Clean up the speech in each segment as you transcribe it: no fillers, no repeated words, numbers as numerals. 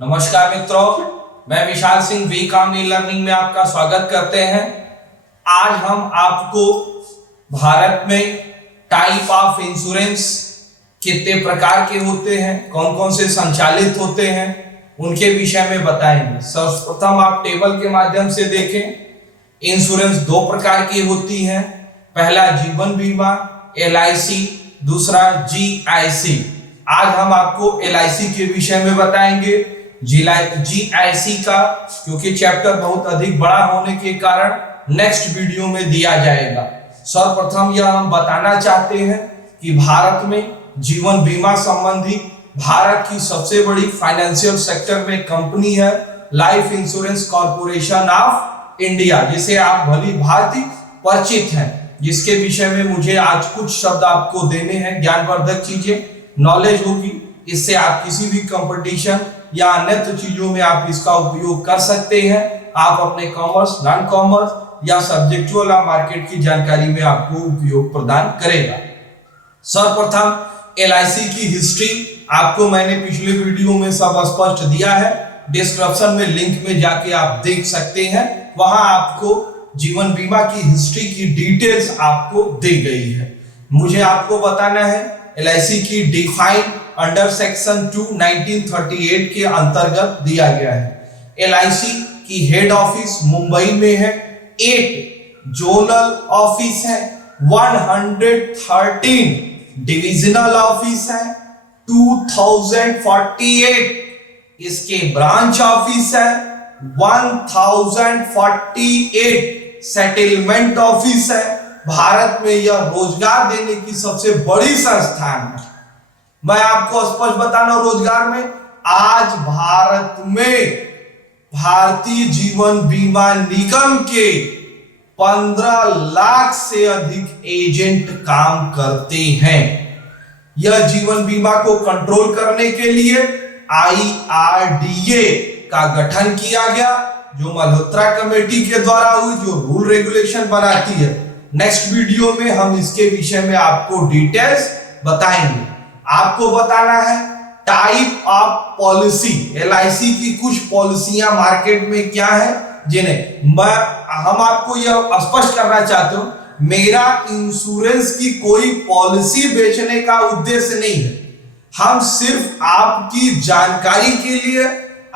नमस्कार मित्रों, मैं विशाल सिंह वी काम ई लर्निंग में आपका स्वागत करते हैं। आज हम आपको भारत में टाइप ऑफ इंश्योरेंस कितने प्रकार के होते हैं, कौन कौन से संचालित होते हैं, उनके विषय में बताएंगे। सर्वप्रथम आप टेबल के माध्यम से देखें। इंश्योरेंस दो प्रकार की होती है, पहला जीवन बीमा LIC, दूसरा GIC। आज हम आपको LIC के विषय में बताएंगे। GIC का क्योंकि चैप्टर बहुत अधिक बड़ा होने के कारण नेक्स्ट वीडियो में दिया जाएगा। सर्वप्रथम यह हम बताना चाहते हैं कि भारत में जीवन बीमा संबंधी भारत की सबसे बड़ी फाइनेंशियल सेक्टर में कंपनी है life insurance corporation of India, जिसे आप भली भांति परिचित हैं, जिसके विषय में मुझे आज कुछ शब्द आपको देने हैं। ज्ञानवर्धक चीजें, नॉलेज होगी, इससे आप किसी भी कंपटीशन या अन्य चीजों में आप इसका उपयोग कर सकते हैं। आप अपने कॉमर्स, नॉन कॉमर्स या सब्जेक्चुअल मार्केट की जानकारी में आपको उपयोग प्रदान करेगा। सर्वप्रथम LIC की हिस्ट्री आपको मैंने पिछले वीडियो में सब स्पष्ट दिया है। डिस्क्रिप्शन में लिंक में जाके आप देख सकते हैं, वहां आपको जीवन बीमा की हिस्ट्री की डिटेल्स आपको दी गई है। मुझे आपको बताना है LIC की डिफाइन अंडर सेक्शन 2 1938 के अंतर्गत दिया गया है। LIC की हेड ऑफिस मुंबई में है, 8 जोनल ऑफिस है, 113 डिविजनल ऑफिस है, 2048 इसके ब्रांच ऑफिस है, 1048 सेटलमेंट ऑफिस है। भारत में यह रोजगार देने की सबसे बड़ी संस्थान है। मैं आपको स्पष्ट बताना, रोजगार में आज भारत में भारतीय जीवन बीमा निगम के 15 लाख से अधिक एजेंट काम करते हैं। यह जीवन बीमा को कंट्रोल करने के लिए IRDA का गठन किया गया, जो मल्होत्रा कमेटी के द्वारा हुई, जो रूल रेगुलेशन बनाती है। नेक्स्ट वीडियो में हम इसके विषय में आपको डिटेल्स बताएंगे। आपको बताना है टाइप ऑफ पॉलिसी। LIC की कुछ पॉलिसियां मार्केट में क्या है, जिन्हें हम आपको यह स्पष्ट करना चाहते हो, मेरा इंश्योरेंस की कोई पॉलिसी बेचने का उद्देश्य नहीं है। हम सिर्फ आपकी जानकारी के लिए,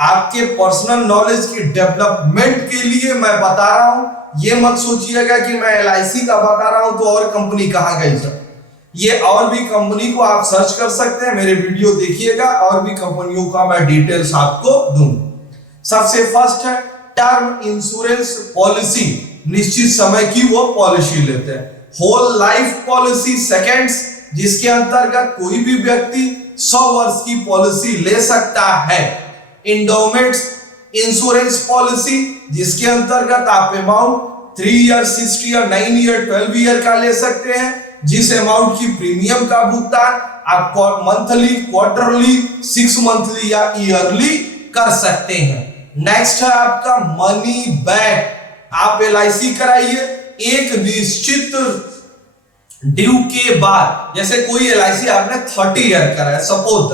आपके पर्सनल नॉलेज की डेवलपमेंट के लिए मैं बता रहा हूं। ये मत सोचिएगा कि मैं LIC का बता रहा हूं तो और कंपनी कहां गई सर। ये और भी कंपनी को आप सर्च कर सकते हैं, मेरे वीडियो देखिएगा, और भी कंपनियों का मैं डिटेल्स आपको दूंगा। सबसे फर्स्ट है टर्म इंश्योरेंस पॉलिसी, निश्चित समय की वो पॉलिसी लेते हैं। होल लाइफ पॉलिसी सेकंड्स, जिसके अंतर्गत कोई भी व्यक्ति 100 वर्ष की पॉलिसी ले सकता है। इंडोमेंट्स इंश्योरेंस पॉलिसी, जिसके अंतर्गत आप amount 3 year, 6 year, 9 year, 12 year का ले सकते हैं, जिस अमाउंट की प्रीमियम का भुगतान आप मंथली, क्वार्टरली, 6 मंथली या ईयरली कर सकते हैं। नेक्स्ट है आपका मनी बैक। आप LIC कराइए एक निश्चित ड्यू के बाद, जैसे कोई LIC आपने 30 ईयर कराया, सपोज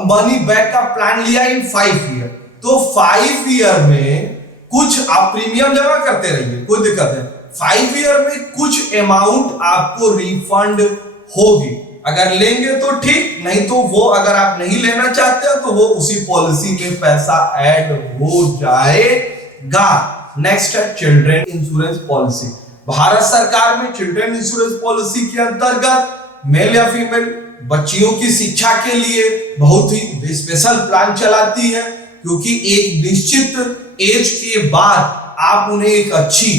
मनी बैक का प्लान लिया इन 5 ईयर, तो 5 ईयर में कुछ आप प्रीमियम जमा करते रहिए, कोई दिक्कत है। 5 ईयर में कुछ अमाउंट आपको रिफंड होगी, अगर लेंगे तो ठीक, नहीं तो वो अगर आप नहीं लेना चाहते हो तो वो उसी पॉलिसी में पैसा ऐड हो जाएगा। नेक्स्ट है चिल्ड्रन इंश्योरेंस पॉलिसी। भारत सरकार में चिल्ड्रन इंश्योरेंस पॉलिसी के अंतर्गत मेल या फीमेल बच्चियों की शिक्षा के लिए बहुत ही स्पेशल प्लान चलाती है, क्योंकि एक निश्चित एज के बाद आप उन्हें एक अच्छी,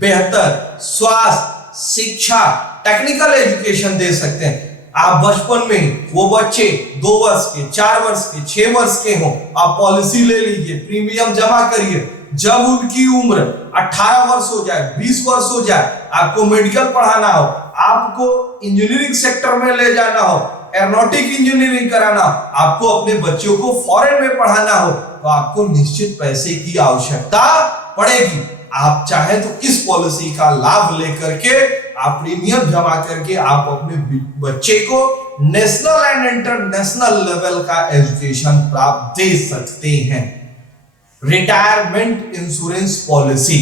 बेहतर स्वास्थ्य, शिक्षा, टेक्निकल एजुकेशन दे सकते हैं। आप बचपन में वो बच्चे 2 वर्ष के, 4 वर्ष के, 6 वर्ष के हो, आप पॉलिसी ले लीजिए, प्रीमियम जमा करिए। जब उनकी उम्र 18 वर्ष हो जाए, 20 वर्ष हो जाए, आपको मेडिकल पढ़ाना हो, आपको इंजीनियरिंग सेक्टर में ले जाना हो, एरोनॉटिक इंजीनियरिंग कराना हो, आपको अपने बच्चों को फॉरेन में पढ़ाना हो, तो आपको निश्चित पैसे की आवश्यकता पड़ेगी। आप चाहे तो इस पॉलिसी का लाभ लेकर के आप प्रीमियम जमा करके आप अपने बच्चे को नेशनल एंड इंटरनेशनल लेवल का एजुकेशन प्राप्त दे सकते हैं। रिटायरमेंट इंश्योरेंस पॉलिसी,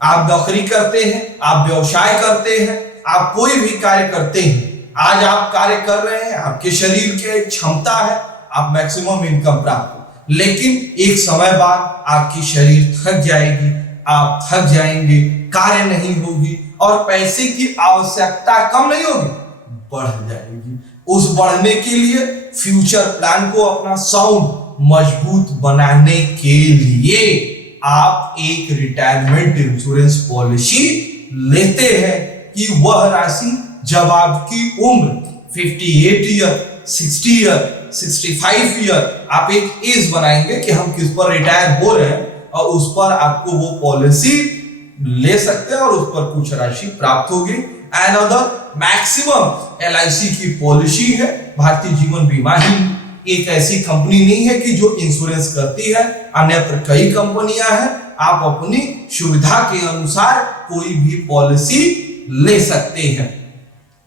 आप नौकरी करते हैं, आप व्यवसाय करते हैं, आप कोई भी कार्य करते हैं, आज आप कार्य कर रहे हैं, आपके शरीर की क्षमता है, आप मैक्सिमम इनकम प्राप्त हो, लेकिन एक समय बाद आपकी शरीर थक जाएगी, आप थक जाएंगे, कार्य नहीं होगी और पैसे की आवश्यकता कम नहीं होगी, बढ़ जाएगी। उस बढ़ने के लिए फ्यूचर प्लान को अपना साउंड मजबूत बनाने के लिए आप एक रिटायरमेंट इंश्योरेंस पॉलिसी लेते हैं कि वह राशि जब आपकी उम्र 58 ईयर, 60 ईयर, 65 ईयर, आप एक एज बनाएंगे कि हम किस पर रिटायर हो रहे हैं और उस पर आपको वो पॉलिसी ले सकते हैं और उस पर कुछ राशि प्राप्त होगी। अनदर मैक्सिमम एलआईसी की पॉलिसी है। भारतीय जीवन बीमा ही एक ऐसी कंपनी नहीं है कि जो इंश्योरेंस करती है, अन्यत्र कई कंपनियां हैं। आप अपनी सुविधा के अनुसार कोई भी पॉलिसी ले सकते हैं।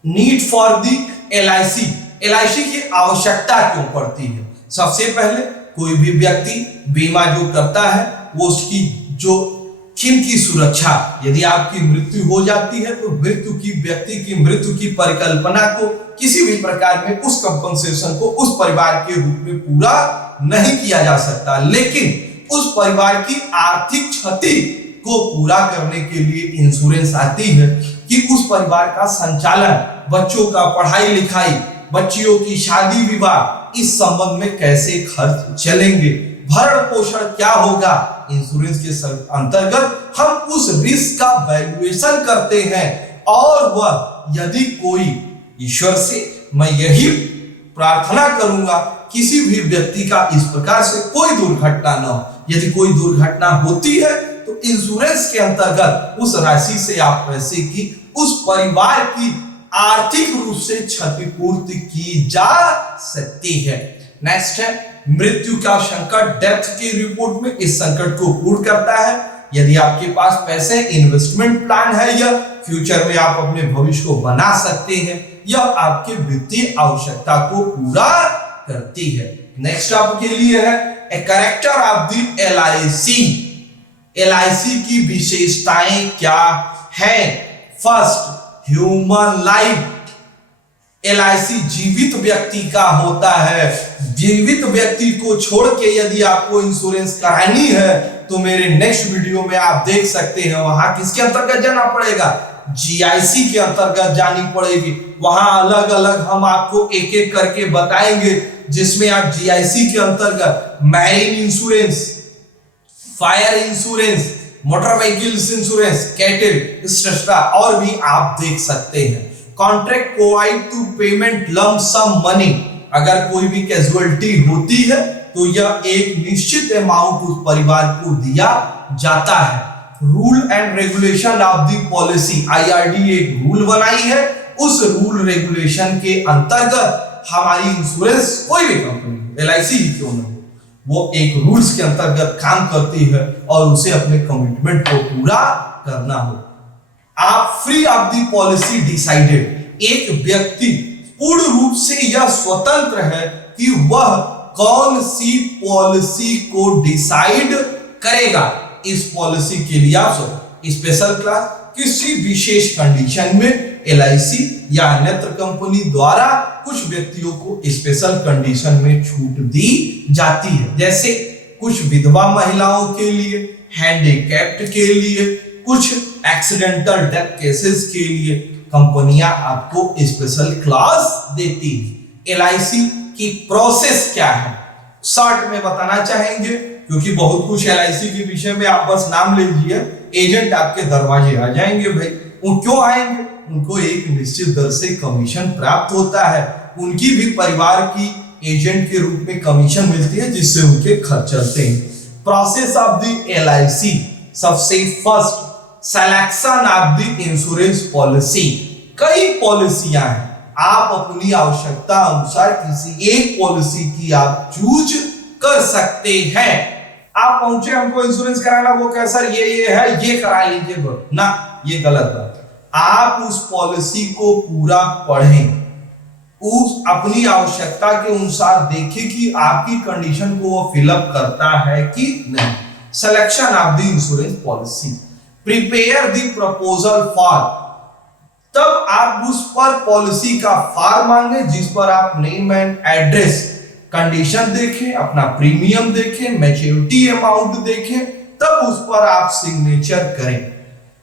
Need for the LIC, LIC की आवश्यकता क्यों पड़ती है? सबसे पहले कोई भी व्यक्ति बीमा जो करता है वो उसकी जो कीमती सुरक्षा, यदि आपकी मृत्यु हो जाती है तो व्यक्ति की मृत्यु की परिकल्पना को किसी भी प्रकार में उस कंपनसेशन को उस परिवार के रूप में पूरा नहीं किया जा सकता, लेकिन उस परिवार की आर्थिक क्षति को पूरा करने के लिए इंश्योरेंस आती है कि उस परिवार का संचालन, बच्चों का पढ़ाई लिखाई, बच्चियों की शादी विवाह, इस संबंध में कैसे खर्च चलेंगे, भरण पोषण क्या होगा। इंश्योरेंस के अंतर्गत हम उस रिस्क का वैल्यूएशन करते हैं और वह यदि कोई, ईश्वर से मैं यही प्रार्थना करूंगा किसी भी व्यक्ति का इस प्रकार से कोई दुर्घटना न हो, यदि कोई दुर्घटना होती है तो इंश्योरेंस के अंतर्गत उस राशि से आप पैसे की उस परिवार की आर्थिक रूप से क्षतिपूर्ति की जा सकती है। नेक्स्ट है मृत्यु का संकट, डेथ की रिपोर्ट में इस संकट को पूर्ण करता है। यदि आपके पास पैसे, इन्वेस्टमेंट प्लान है या फ्यूचर में आप अपने भविष्य को बना सकते हैं, यह आपके वित्तीय आवश्यकता को पूरा करती है। नेक्स्ट आपके लिए है a character of the LIC. LIC की विशेषताएं क्या है? First, human life. एलआईसी जीवित व्यक्ति का होता है। जीवित व्यक्ति को छोड़ के यदि आपको इंश्योरेंस करानी है तो मेरे नेक्स्ट वीडियो में आप देख सकते हैं, वहां किसके अंतर्गत जाना पड़ेगा? जीआईसी के अंतर्गत जानी पड़ेगी। वहां अलग अलग हम आपको एक एक करके बताएंगे, जिसमें आप जीआईसी के अंतर्गत marine insurance, fire insurance, motor vehicles insurance, cattle, etcetera और भी आप देख सकते हैं। Contract provide to payment lump sum money, अगर कोई भी कैजुअलिटी होती है तो यह एक निश्चित अमाउंट उस परिवार को दिया जाता है। Rule and regulation of the policy, IRD एक रूल बनाई है, उस रूल रेगुलेशन के अंतर्गत हमारी इंश्योरेंस कोई भी कंपनी, एलआईसी ही क्यों न हो, वो एक रूल्स के अंतर्गत काम करती है और उसे अपने कमिटमेंट को पूरा करना हो। आप free of the policy decided, एक व्यक्ति पूर्ण रूप से यह स्वतंत्र है कि वह कौन सी पॉलिसी को डिसाइड करेगा। इस पॉलिसी के लिए आप स्पेशल क्लास, किसी विशेष कंडीशन में एलआईसी या अन्यत्र कंपनी द्वारा कुछ व्यक्तियों को स्पेशल कंडीशन में छूट दी जाती है, जैसे कुछ विधवा महिलाओं के लिए, हैंडीकैप्ड के लिए, कुछ एक्सीडेंटल डेथ केसेस के लिए कंपनियां आपको स्पेशल क्लास देती है। एलआईसी की प्रोसेस क्या है शॉर्ट में बताना चाहेंगे, क्योंकि बहुत कुछ एलआईसी के विषय में आप बस नाम ले लीजिए, एजेंट आपके दरवाजे आ जाएंगे। भाई वो क्यों आएंगे? उनको एक निश्चित दर से कमीशन प्राप्त होता है, उनकी भी परिवार की एजेंट के रूप में कमीशन मिलती है, जिससे उनके खर्च चलते हैं। प्रोसेस ऑफ द एलआईसी, सबसे first selection of the insurance policy. कई पॉलिसियां हैं, आप अपनी आवश्यकता अनुसार किसी एक पॉलिसी की आप चूज कर सकते हैं। आप पहुंचे हमको इंश्योरेंस कराना, वो कह सर ये है, ये करा लीजिए ना, ये गलत बात। आप उस पॉलिसी को पूरा पढ़ें, उस अपनी आवश्यकता के अनुसार देखें कि आपकी कंडीशन को वो फिलअप करता है कि नहीं। Selection of the insurance policy, prepare the proposal for, तब आप उस पर पॉलिसी का फॉर्म मांगे जिस पर आप नेम एंड एड्रेस, कंडीशन देखें, अपना प्रीमियम देखें, मैच्योरिटी अमाउंट देखें, तब उस पर आप सिग्नेचर करें।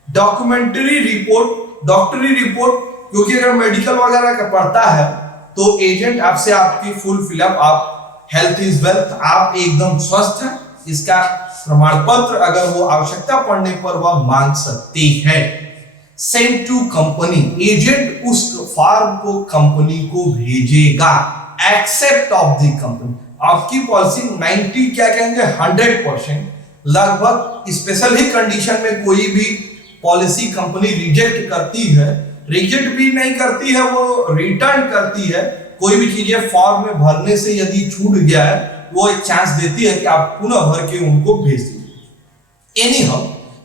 डॉक्यूमेंट्री रिपोर्ट, डॉक्टरी रिपोर्ट, क्योंकि अगर मेडिकल वगैरह का पड़ता है तो एजेंट आपसे आपकी फुल फिलअप, आप हेल्थ इज वेल्थ, आप एकदम स्वस्थ हैं, इसका प्रमाण पत्र अगर वो आवश्यकता पड़ने पर वह मांग सकती है। सेंड टू कंपनी, एजेंट उस फॉर्म को कंपनी को भेजेगा। एक्सेप्ट ऑफ द कंपनी, आपकी पॉलिसी 90 क्या कहेंगे 100% लगभग, स्पेशल ही कंडीशन में कोई भी पॉलिसी कंपनी रिजेक्ट करती है, रिजेक्ट भी नहीं करती है, वो रिटर्न करती है। कोई भी चीजें फॉर्म में भरने से यदि छूट गया है वो एक चांस देती है कि आप पुनः भर के उनको भेज दीजिए। एनी हाउ,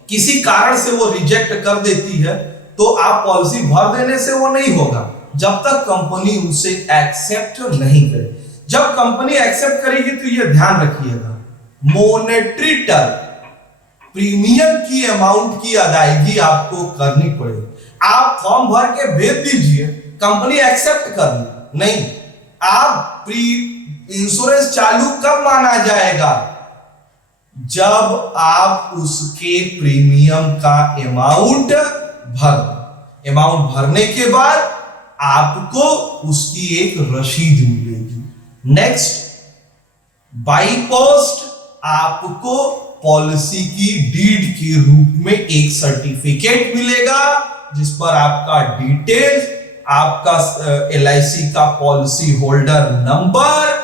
किसी कारण से वो रिजेक्ट कर देती है तो आप पॉलिसी भर देने से वो नहीं होगा जब तक कंपनी उसे एक्सेप्ट नहीं करे। जब कंपनी एक्सेप्ट करेगी तो ये ध्यान रखिएगा, मॉनेटरी टर्म, प्रीमियम की अमाउंट की अदायगी आपको करनी पड़ेगी। आप फॉर्म भर के भेज दीजिए, कंपनी एक्सेप्ट कर ली नहीं, आप प्री इंश्योरेंस चालू कब माना जाएगा? जब आप उसके प्रीमियम का अमाउंट भरने के बाद आपको उसकी एक रसीद मिलेगी। नेक्स्ट, बाई पोस्ट आपको पॉलिसी की डीड के रूप में एक सर्टिफिकेट मिलेगा जिस पर आपका डिटेल्स, आपका LIC का पॉलिसी होल्डर नंबर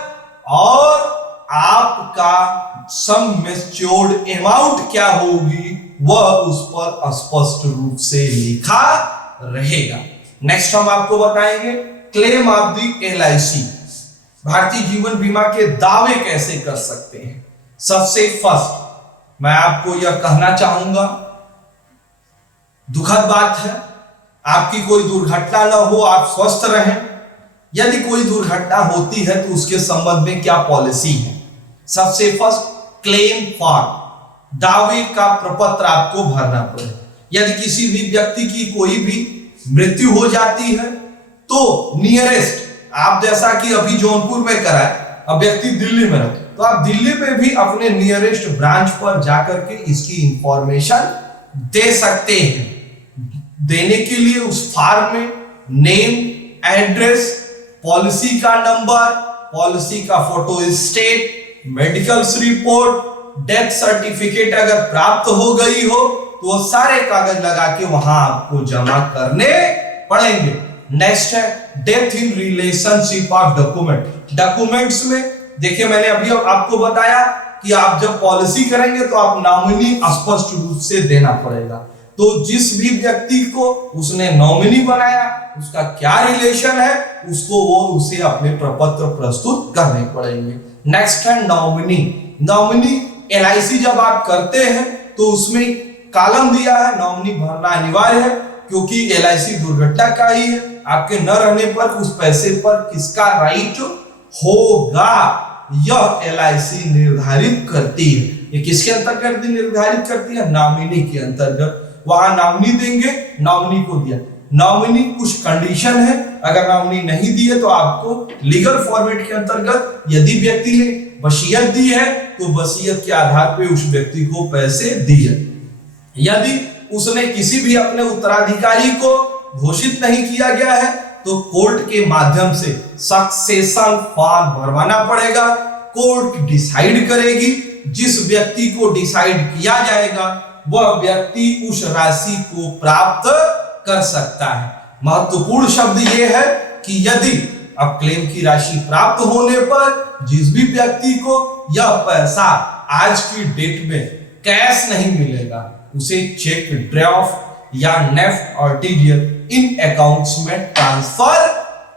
और आपका सम मैच्योर्ड अमाउंट क्या होगी वह उस पर स्पष्ट रूप से लिखा रहेगा। नेक्स्ट हम आपको बताएंगे claim of the LIC, Bharatiya Jeevan बीमा के दावे कैसे कर सकते हैं। सबसे फर्स्ट मैं आपको यह कहना चाहूंगा, दुखद बात है, आपकी कोई दुर्घटना न हो, आप स्वस्थ रहें। यदि कोई दुर्घटना होती है तो उसके संबंध में क्या पॉलिसी है। सबसे फर्स्ट क्लेम फॉर्म, दावे का प्रपत्र आपको भरना पड़ेगा। यदि किसी भी व्यक्ति की कोई भी मृत्यु हो जाती है तो नियरेस्ट, आप जैसा कि अभी जौनपुर में कराए, अब व्यक्ति दिल्ली में रहे तो आप दिल्ली में भी अपने नियरेस्ट ब्रांच पर जाकर के इसकी इंफॉर्मेशन दे सकते हैं। देने के लिए उस फॉर्म में नेम, एड्रेस, पॉलिसी का नंबर, पॉलिसी का photo state, medical report, death certificate अगर प्राप्त हो गई हो तो वो सारे कागज लगा के वहां आपको जमा करने पड़ेंगे। नेक्स्ट है death in relationship of document. Documents में देखिए मैंने अभी आपको बताया कि आप जब पॉलिसी करेंगे तो आप नॉमिनी स्पष्ट रूप से देना पड़ेगा। तो जिस भी व्यक्ति को उसने नॉमिनी बनाया उसका क्या रिलेशन है उसको उसे अपने प्रपत्र प्रस्तुत करने पड़ेंगे। नेक्स्ट है नॉमिनी। नॉमिनी LIC जब आप करते हैं तो उसमें कॉलम दिया है, नॉमिनी भरना अनिवार्य है क्योंकि LIC दुर्घटना का ही है। आपके न रहने पर उस पैसे पर किसका राइट होगा यह LIC निर्धारित करती है। ये किसके अंतर्गत निर्धारित करती है? नॉमिनी के अंतर्गत। वहां नॉमिनी देंगे, नॉमिनी को दिया। नॉमिनी कुछ कंडीशन है, अगर नॉमिनी नहीं दी है तो आपको लीगल फॉर्मेट के अंतर्गत यदि व्यक्ति ने वसीयत दी है तो वसीयत के आधार पे उस व्यक्ति को पैसे दिए। यदि उसने किसी भी अपने उत्तराधिकारी को घोषित नहीं किया गया है तो कोर्ट के माध्यम से सक्सेशन फॉर्म भरवाना पड़ेगा। कोर्ट डिसाइड करेगी, जिस व्यक्ति को डिसाइड किया जाएगा वह व्यक्ति उस राशि को प्राप्त कर सकता है। महत्वपूर्ण शब्द यह है कि यदि अब क्लेम की राशि प्राप्त होने पर जिस भी व्यक्ति को यह पैसा आज की डेट में कैश नहीं मिलेगा उसे चेक ड्राफ्ट या नेफ्ट आरटीजीएस इन अकाउंट्स में ट्रांसफर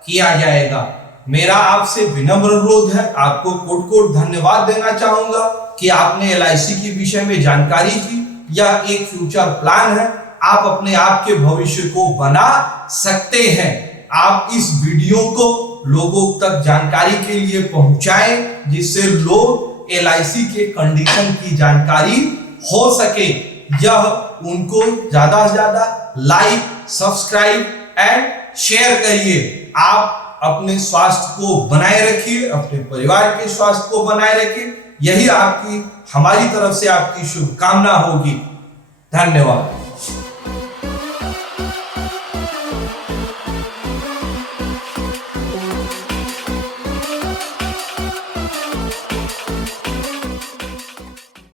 किया जाएगा। मेरा आपसे विनम्र अनुरोध है, आपको कोट धन्यवाद देना चाहूंगा कि आपने LIC के विषय में जानकारी की। यह एक फ्यूचर प्लान है, आप अपने आप के भविष्य को बना सकते हैं। आप इस वीडियो को लोगों तक जानकारी के लिए पहुंचाएं, जिससे लोग LIC के कंडीशन की जानकारी हो सके। यह उनको ज्यादा से ज्यादा लाइक, सब्सक्राइब एंड शेयर करिए। आप अपने स्वास्थ्य को बनाए रखिए, अपने परिवार के स्वास्थ्य को बनाए रखिए। यही आपकी, हमारी तरफ से आपकी शुभकामना होगी। धन्यवाद।